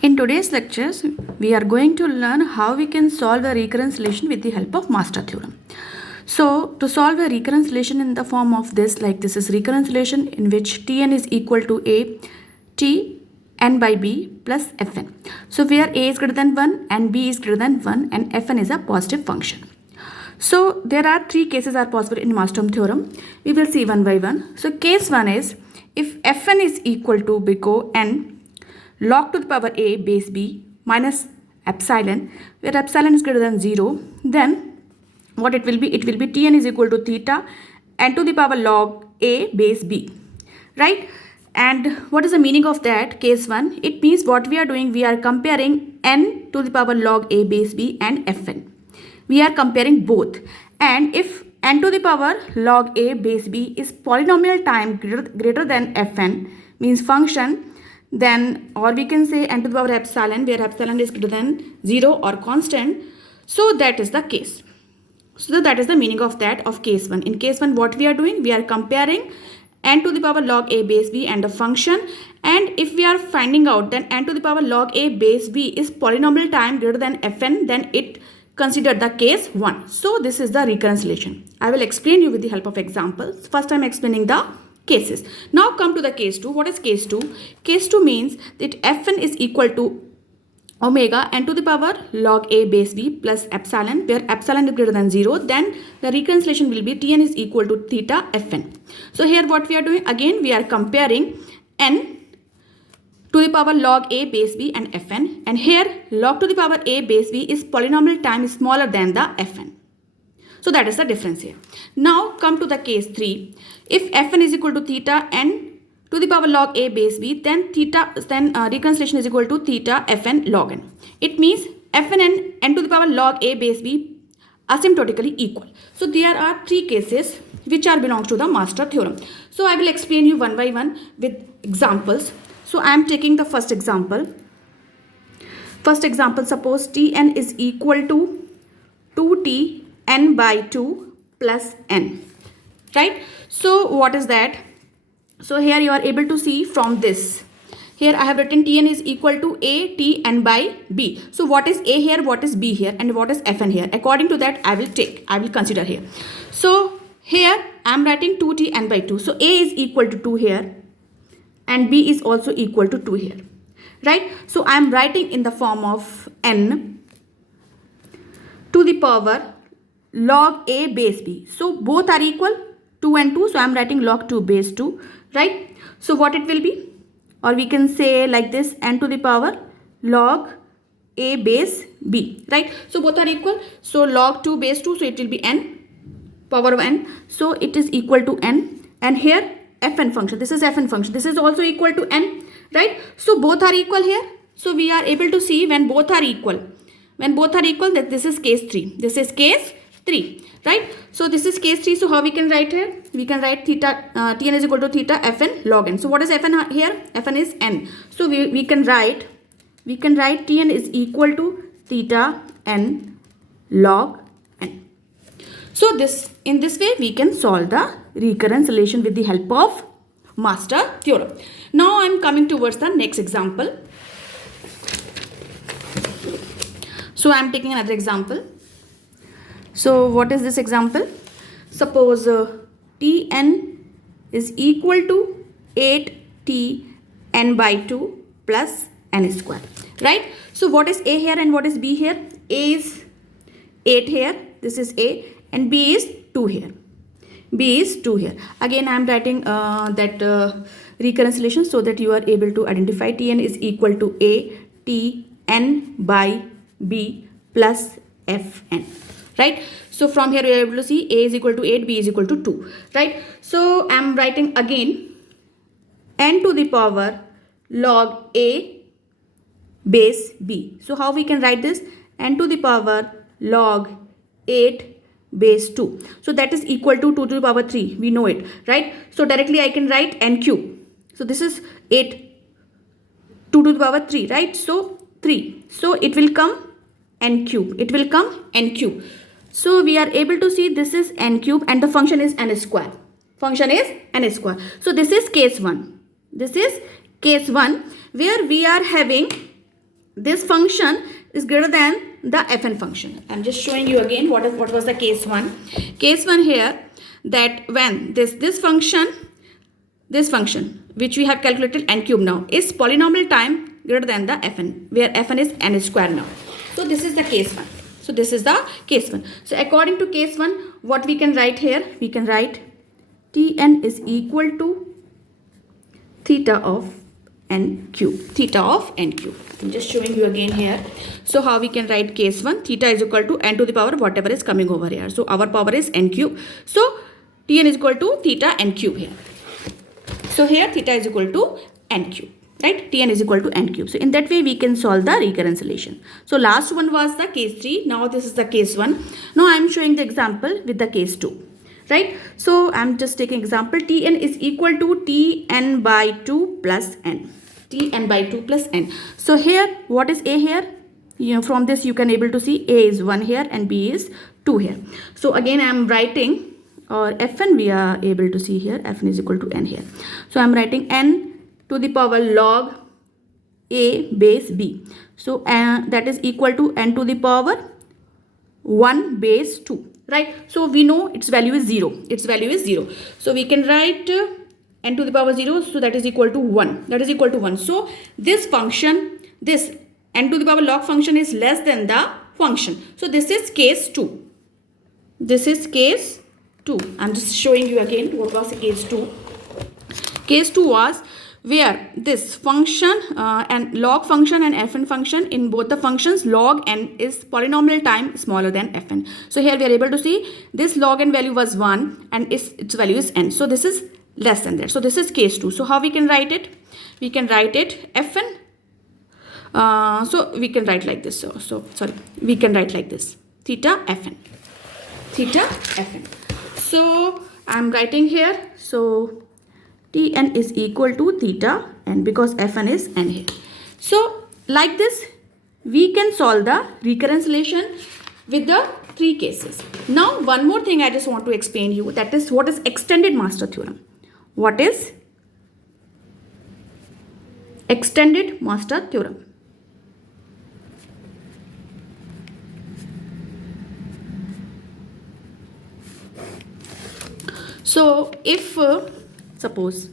In today's lectures, we are going to learn how we can solve a recurrence relation with the help of Master Theorem. So, to solve a recurrence relation in the form of this, like this is recurrence relation in which Tn is equal to A, T, n by B plus Fn. So, where A is greater than 1 and B is greater than 1 and Fn is a positive function. So, there are three cases are possible in Master Theorem. We will see one by one. So, case 1 is if Fn is equal to big O n log to the power a base b minus epsilon, where epsilon is greater than 0, then what it will be Tn is equal to theta n to the power log a base b, right? And what is the meaning of that? Case 1, it means what we are doing, we are comparing n to the power log a base b and Fn. We are comparing both, and if n to the power log a base b is polynomial time greater than Fn, means function, then, or we can say n to the power epsilon, where epsilon is greater than 0 or constant. So that is the case. So that is the meaning of that of case 1. In case 1, what we are doing, we are comparing n to the power log a base b and a function, and if we are finding out then n to the power log a base b is polynomial time greater than Fn, then it consider the case 1. So this is the recurrence relation. I will explain you with the help of examples. First I am explaining the cases. Now come to the case 2. What is case 2? Case 2 means that Fn is equal to omega n to the power log a base b plus epsilon, where epsilon is greater than 0, then the recurrence relation will be Tn is equal to theta Fn. So here what we are doing, again we are comparing n to the power log a base b and Fn, and here log to the power a base b is polynomial time is smaller than the Fn. So that is the difference here. Now come to the case 3. If Fn is equal to theta n to the power log a base b, then recurrence relation is equal to theta Fn log n. It means Fn and n to the power log a base b asymptotically equal. So there are three cases which are belongs to the Master Theorem. So I will explain you one by one with examples. So I am taking the first example. First example, suppose Tn is equal to 2t n by 2 plus n, right? So what is that? So here you are able to see from this. Here I have written Tn is equal to a t n by b. So what is a here, what is b here, and what is Fn here? According to that I will consider here. So here I am writing 2t n by 2. So a is equal to 2 here and b is also equal to 2 here, right? So I am writing in the form of n to the power log a base b. So both are equal, 2 and 2. So I am writing log 2 base 2, right? So what it will be? Or we can say like this, n to the power log a base b, right? So both are equal. So log 2 base 2, so it will be n power of n. So it is equal to n. And here Fn function, this is Fn function, this is also equal to n, right? So both are equal here. So we are able to see when both are equal. When both are equal, that this is case 3. This is case 3, right? So this is case 3. So how we can write here? We can write theta Tn is equal to theta Fn log n. So what is Fn here? Fn is n. So we can write Tn is equal to theta n log n. So in this way we can solve the recurrence relation with the help of Master Theorem. Now I am coming towards the next example. So I am taking another example. So what is this example? Suppose Tn is equal to 8t n by 2 plus n square, right? So what is a here and what is b here? A is 8 here, this is a, and b is 2 here. B is 2 here. Again I am writing that recurrence relation so that you are able to identify Tn is equal to a t n by b plus Fn, right? So from here you are able to see a is equal to 8, b is equal to 2, right? So I am writing again n to the power log a base b. So how we can write this? N to the power log 8 base 2. So that is equal to 2 to the power 3. We know it, right? So directly I can write n cube. So this is 8, 2 to the power 3, right? So 3. So it will come n cube. It will come n cube. So we are able to see this is n cube and the function is n square. Function is n square. So this is case 1. This is case 1 where we are having this function is greater than the fn function. I'm just showing you again what was the case 1. Case 1 here, that when this function which we have calculated n cube now is polynomial time greater than the fn, where fn is n square now. So this is the case 1. So this is the case 1. So according to case 1, what we can write here? We can write Tn is equal to theta of n cube. Theta of n cube. I'm just showing you again here. So how we can write case 1? Theta is equal to n to the power whatever is coming over here. So our power is n cube. So Tn is equal to theta n cube here. So here theta is equal to n cube. Right? Tn is equal to n cube. So in that way we can solve the recurrence relation. So last one was the case 3. Now this is the case 1. Now I am showing the example with the case 2. Right? So I am just taking example. Tn is equal to Tn by 2 plus n. Tn by 2 plus n. So here, what is a here? From this you can able to see a is 1 here and b is 2 here. So again I am writing, or fn we are able to see here, fn is equal to n here. So I am writing n to the power log a base b. So that is equal to n to the power 1 base 2. Right? So we know its value is 0. Its value is 0. So we can write n to the power 0. So that is equal to 1. That is equal to 1. So this function, this n to the power log function is less than the function. So this is case 2. This is case 2. I'm just showing you again what was case 2. Case 2 was where this function and log function and fn function, in both the functions log n is polynomial time smaller than fn. So here we are able to see this log n value was 1 and its value is n. So this is less than that. So this is case 2. So how we can write it? We can write it fn. So we can write like this. So sorry, we can write like this, theta fn. Theta fn. So I'm writing here. So Tn is equal to theta n, because fn is n here. So like this we can solve the recurrence relation with the 3 cases. Now one more thing I just want to explain you, that is what is extended master theorem. What is extended master theorem? So if suppose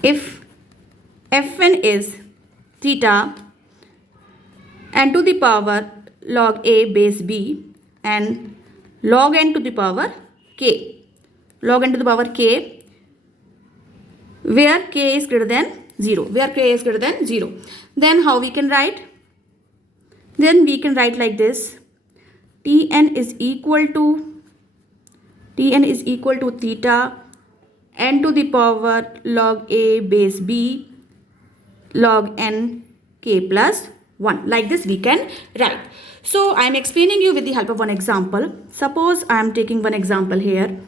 if fn is theta n to the power log a base b and log n to the power k, log n to the power k, where k is greater than 0, where k is greater than 0, then how we can write? Then we can write like this, Tn is equal to theta n to the power log a base b log n k plus 1. Like this we can write. So I am explaining you with the help of one example. Suppose I am taking one example here.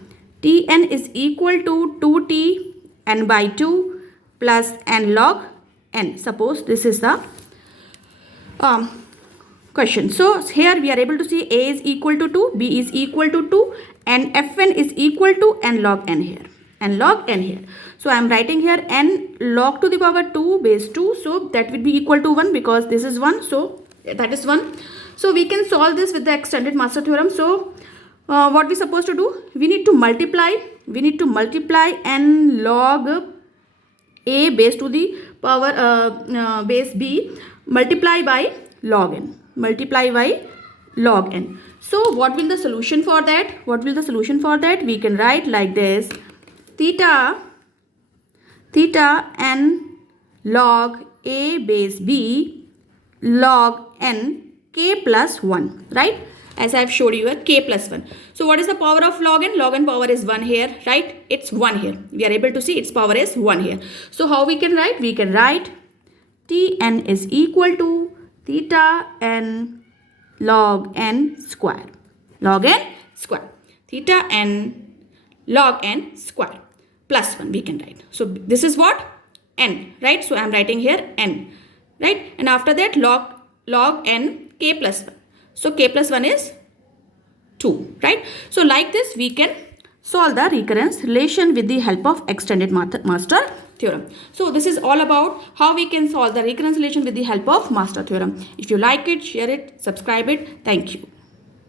Tn is equal to 2t n by 2 plus n log n. Suppose this is the question. So here we are able to see a is equal to 2, b is equal to 2 and fn is equal to n log n here. And log n here. So I am writing here n log to the power 2 base 2. So that will be equal to 1, because this is 1. So that is 1. So we can solve this with the extended master theorem. So what we supposed to do? We need to multiply n log a base to the power base b multiply by log n. Multiply by log n. So what will the solution for that? What will the solution for that? We can write like this. Theta n log a base b log n k plus 1, right? As I have showed you here, k plus 1. So what is the power of log n? Log n power is 1 here, right? It's 1 here. We are able to see its power is 1 here. So how we can write? We can write Tn is equal to theta n log n square. Log n square. Theta n log n square plus 1 we can write. So this is what? N, right? So I am writing here n, right? And after that log n k plus 1. So k plus 1 is 2, right? So like this we can solve the recurrence relation with the help of extended master theorem. So this is all about how we can solve the recurrence relation with the help of Master theorem. If you like it, share it, subscribe it. Thank you.